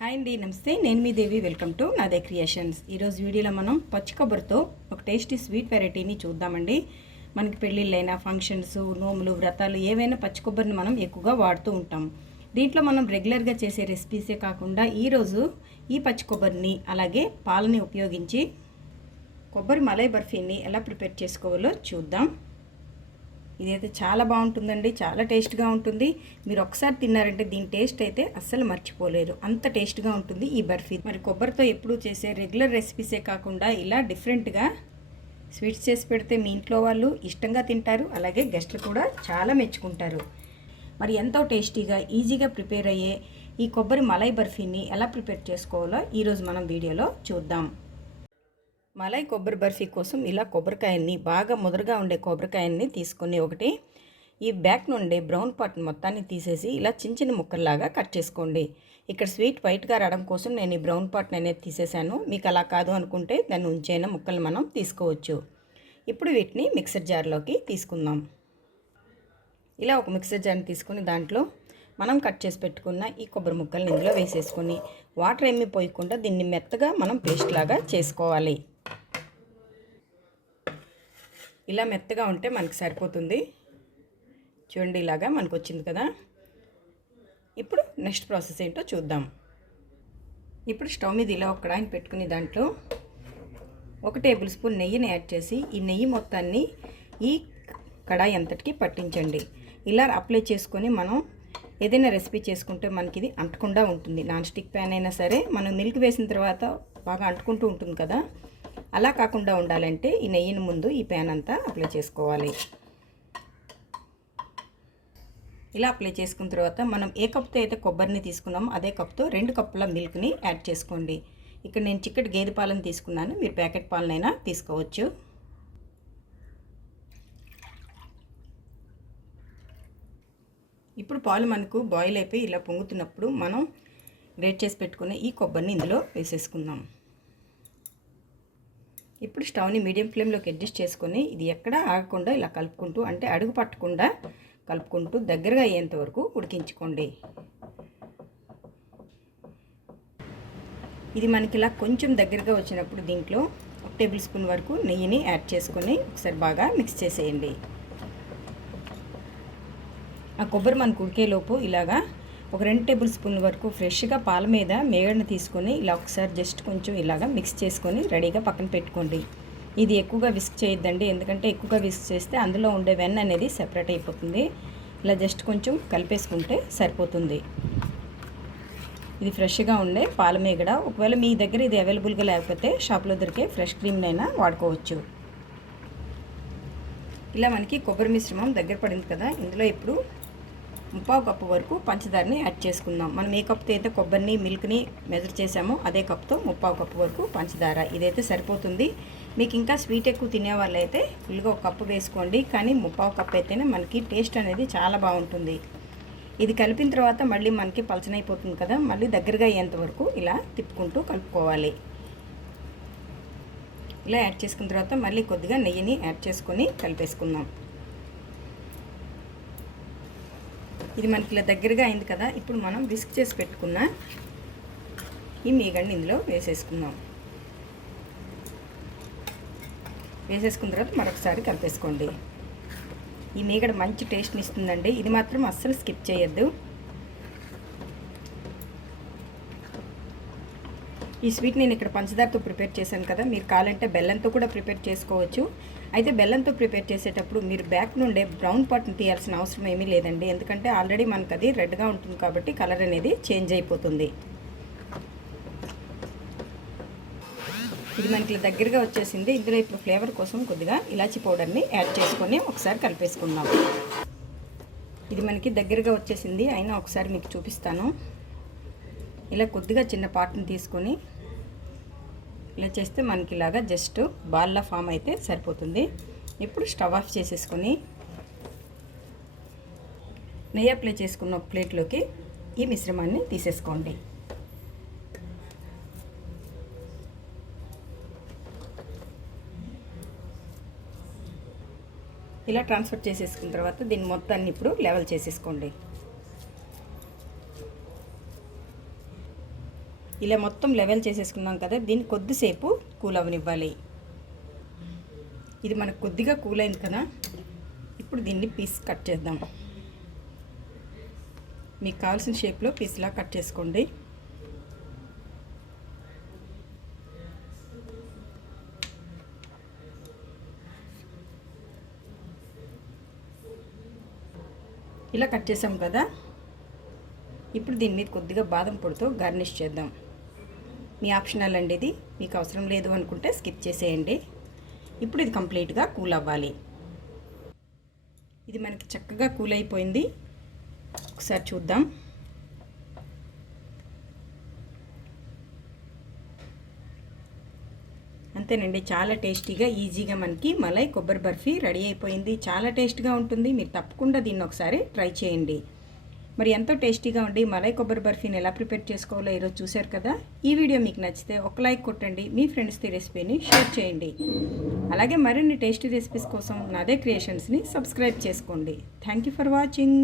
Hi అండి నమస్తే. నేను మీ Devi. Welcome to Nade creations ఈరోజు వీడియోలో మనం పచ్చి కొబ్బరితో ఒక టేస్టీ స్వీట్ వెరైటీని చూద్దామండి. మనకి పెళ్ళిళ్ళైనా ఫంక్షన్స్ నోములు వ్రతాలు ఏవైనా పచ్చి కొబ్బరిని మనం ఎక్కువగా వాడుతూ ఉంటాం. దీంట్లో మనం రెగ్యులర్గా చేసే రెసిపీసే కాకుండా ఈరోజు ఈ పచ్చి కొబ్బరిని అలాగే పాలని ఉపయోగించి కొబ్బరి మలై బర్ఫీని ఎలా ప్రిపేర్ చేసుకోవాలో చూద్దాం. ఇదైతే చాలా బాగుంటుందండి చాలా టేస్ట్గా ఉంటుంది. మీరు ఒకసారి తిన్నారంటే దీని టేస్ట్ అయితే అస్సలు మర్చిపోలేరు. అంత టేస్ట్గా ఉంటుంది ఈ బర్ఫీ. మరి కొబ్బరితో ఎప్పుడూ చేసే రెగ్యులర్ రెసిపీసే కాకుండా ఇలా డిఫరెంట్గా స్వీట్స్ చేసి పెడితే మీ ఇంట్లో వాళ్ళు ఇష్టంగా తింటారు అలాగే గెస్ట్లు కూడా చాలా మెచ్చుకుంటారు. మరి ఎంతో టేస్టీగా ఈజీగా ప్రిపేర్ అయ్యే ఈ కొబ్బరి మలై బర్ఫీని ఎలా ప్రిపేర్ చేసుకోవాలో ఈరోజు మనం వీడియోలో చూద్దాం. మలై కొబ్బరి బర్ఫీ కోసం ఇలా కొబ్బరికాయల్ని బాగా ముదరగా ఉండే కొబ్బరికాయల్ని తీసుకొని ఒకటి ఈ బ్యాక్ నుండి బ్రౌన్ పార్ట్ మొత్తాన్ని తీసేసి ఇలా చిన్న చిన్న ముక్కల్లాగా కట్ చేసుకోండి. ఇక్కడ స్వీట్ వైట్గా రావడం కోసం నేను ఈ బ్రౌన్ పార్ట్ అనేది తీసేసాను. మీకు అలా కాదు అనుకుంటే దాన్ని ఉంచైన ముక్కలు మనం తీసుకోవచ్చు. ఇప్పుడు వీటిని మిక్సర్ జార్లోకి తీసుకుందాం. ఇలా ఒక మిక్సర్ జార్ని తీసుకుని దాంట్లో మనం కట్ చేసి పెట్టుకున్న ఈ కొబ్బరి ముక్కల్ని ఇందులో వేసేసుకొని వాటర్ ఏమీ పోయకుండా దీన్ని మెత్తగా మనం పేస్ట్ లాగా చేసుకోవాలి. ఇలా మెత్తగా ఉంటే మనకి సరిపోతుంది. చూడండి ఇలాగా మనకు వచ్చింది కదా. ఇప్పుడు నెక్స్ట్ ప్రాసెస్ ఏంటో చూద్దాం. ఇప్పుడు స్టవ్ మీద ఇలా ఒక కడాయిని పెట్టుకుని దాంట్లో ఒక టేబుల్ స్పూన్ నెయ్యిని యాడ్ చేసి ఈ నెయ్యి మొత్తాన్ని ఈ కడాయి అంతటికి పట్టించండి. ఇలా అప్లై చేసుకొని మనం ఏదైనా రెసిపీ చేసుకుంటే మనకి ఇది అంటకుండా ఉంటుంది. నాన్ స్టిక్ ప్యాన్ అయినా సరే మనం మిల్క్ వేసిన తర్వాత బాగా అంటుకుంటూ ఉంటుంది కదా. అలా కాకుండా ఉండాలంటే ఈ నెయ్యిని ముందు ఈ ప్యాన్ అంతా అప్లై చేసుకోవాలి. ఇలా అప్లై చేసుకున్న తర్వాత మనం ఏ కప్తో అయితే కొబ్బరిని తీసుకున్నామో అదే కప్తో రెండు కప్పుల మిల్క్ని యాడ్ చేసుకోండి. ఇక్కడ నేను చిక్కటి గేదె పాలను తీసుకున్నాను. మీరు ప్యాకెట్ పాలనైనా తీసుకోవచ్చు. ఇప్పుడు పాలు మనకు బాయిల్ అయిపోయి ఇలా పొంగుతున్నప్పుడు మనం గ్రేట్ చేసి పెట్టుకున్న ఈ కొబ్బరిని ఇందులో వేసేసుకుందాం. ఇప్పుడు స్టవ్ని మీడియం ఫ్లేమ్లోకి అడ్జస్ట్ చేసుకొని ఇది ఎక్కడ ఆగకుండా ఇలా కలుపుకుంటూ అంటే అడుగు పట్టకుండా కలుపుకుంటూ దగ్గరగా అయ్యేంత వరకు ఉడికించుకోండి. ఇది మనకి ఇలా కొంచెం దగ్గరగా వచ్చినప్పుడు దీంట్లో ఒక టేబుల్ స్పూన్ వరకు నెయ్యిని యాడ్ చేసుకొని ఒకసారి బాగా మిక్స్ చేసేయండి. ఆ కొబ్బరి మనకు ఉడికేలోపు ఇలాగా ఒక రెండు టేబుల్ స్పూన్ వరకు ఫ్రెష్గా పాల మీద మేగడని తీసుకొని ఇలా ఒకసారి జస్ట్ కొంచెం ఇలాగా మిక్స్ చేసుకొని రెడీగా పక్కన పెట్టుకోండి. ఇది ఎక్కువగా విస్క్ చేయొద్దండి ఎందుకంటే ఎక్కువగా విస్క్ చేస్తే అందులో ఉండే వెన్ అనేది సెపరేట్ అయిపోతుంది. ఇలా జస్ట్ కొంచెం కలిపేసుకుంటే సరిపోతుంది. ఇది ఫ్రెష్గా ఉండే పాల మేగడ. ఒకవేళ మీ దగ్గర ఇది అవైలబుల్గా లేకపోతే షాప్లో దొరికే ఫ్రెష్ క్రీమ్నైనా వాడుకోవచ్చు. ఇలా మనకి కొబ్బరి మిశ్రమం దగ్గర పడింది కదా ఇందులో ఇప్పుడు ముప్పావు కప్పు వరకు పంచదారని యాడ్ చేసుకుందాం. మనం ఏ కప్తో అయితే కొబ్బరిని మిల్క్ని మెజర్ చేసామో అదే కప్తో ముప్పావు కప్పు వరకు పంచదార. ఇదైతే సరిపోతుంది. మీకు ఇంకా స్వీట్ ఎక్కువ తినే వాళ్ళైతే ఫుల్గా ఒక కప్పు వేసుకోండి. కానీ ముప్పావు కప్పు అయితేనే మనకి టేస్ట్ అనేది చాలా బాగుంటుంది. ఇది కలిపిన తర్వాత మళ్ళీ మనకి పలచనైపోతుంది కదా మళ్ళీ దగ్గరగా అయ్యేంత వరకు ఇలా తిప్పుకుంటూ కలుపుకోవాలి. ఇలా యాడ్ చేసుకున్న తర్వాత మళ్ళీ కొద్దిగా నెయ్యిని యాడ్ చేసుకొని కలిపేసుకుందాం. ఇది మనకి ఇలా దగ్గరగా అయింది కదా ఇప్పుడు మనం విస్క్ చేసి పెట్టుకున్న ఈ మీగడిని ఇందులో వేసేసుకుందాం. వేసేసుకున్న తర్వాత మరొకసారి కలిపేసుకోండి. ఈ మీగడ మంచి టేస్ట్ని ఇస్తుందండి. ఇది మాత్రం అస్సలు స్కిప్ చేయొద్దు. ఈ స్వీట్ నేను ఇక్కడ పంచదారతో ప్రిపేర్ చేశాను కదా. మీరు కావాలంటే బెల్లంతో కూడా ప్రిపేర్ చేసుకోవచ్చు. అయితే బెల్లంతో ప్రిపేర్ చేసేటప్పుడు మీరు బ్యాక్ నుండే బ్రౌన్ పార్ట్ని తీయాల్సిన అవసరం ఏమీ లేదండి. ఎందుకంటే ఆల్రెడీ మనకు అది రెడ్గా ఉంటుంది కాబట్టి కలర్ అనేది చేంజ్ అయిపోతుంది. ఇది మనకి దగ్గరగా వచ్చేసింది. ఇందులో ఇప్పుడు ఫ్లేవర్ కోసం కొద్దిగా ఇలాచీ పౌడర్ని యాడ్ చేసుకొని ఒకసారి కలిపేసుకుందాం. ఇది మనకి దగ్గరగా వచ్చేసింది. అయినా ఒకసారి మీకు చూపిస్తాను. ఇలా కొద్దిగా చిన్న పార్ట్ని తీసుకొని ఇలా చేస్తే మనకి ఇలాగా జస్ట్ బాల్లా ఫామ్ అయితే సరిపోతుంది. ఇప్పుడు స్టవ్ ఆఫ్ చేసేసుకొని నెయ్యి అప్లై చేసుకున్న ఒక ప్లేట్లోకి ఈ మిశ్రమాన్ని తీసేసుకోండి. ఇలా ట్రాన్స్ఫర్ చేసేసుకున్న తర్వాత దీన్ని మొత్తాన్ని ఇప్పుడు లెవెల్ చేసేసుకోండి. ఇలా మొత్తం లెవెల్ చేసేసుకున్నాం కదా దీన్ని కొద్దిసేపు కూల్ అవనివ్వాలి ఇది మనకు కొద్దిగా కూల్ అయింది కదా ఇప్పుడు దీన్ని పీస్ కట్ చేద్దాం. మీకు కావాల్సిన షేప్లో పీస్లా కట్ చేసుకోండి. ఇలా కట్ చేసాం కదా ఇప్పుడు దీని మీద కొద్దిగా బాదం పొడితో గార్నిష్ చేద్దాం. మీ ఆప్షనల్ అండి ఇది. మీకు అవసరం లేదు అనుకుంటే స్కిప్ చేసేయండి. ఇప్పుడు ఇది కంప్లీట్గా కూల్ అవ్వాలి. ఇది మనకి చక్కగా కూల్ అయిపోయింది. ఒకసారి చూద్దాం. అంతేనండి చాలా టేస్టీగా ఈజీగా మనకి మలై కొబ్బరి బర్ఫీ రెడీ అయిపోయింది. చాలా టేస్ట్గా ఉంటుంది. మీరు తప్పకుండా దీన్ని ఒకసారి ట్రై చేయండి. మరి ఎంతో టేస్టీగా ఉండి మలై కొబ్బరి బర్ఫీని ఎలా ప్రిపేర్ చేసుకోవాలో ఈరోజు చూశారు కదా? ఈ వీడియో మీకు నచ్చితే ఒక లైక్ కొట్టండి మీ ఫ్రెండ్స్తో రెసిపీని షేర్ చేయండి. అలాగే మరిన్ని టేస్టీ రెసిపీస్ కోసం నాదే క్రియేషన్స్ని సబ్స్క్రైబ్ చేసుకోండి. Thank you for watching.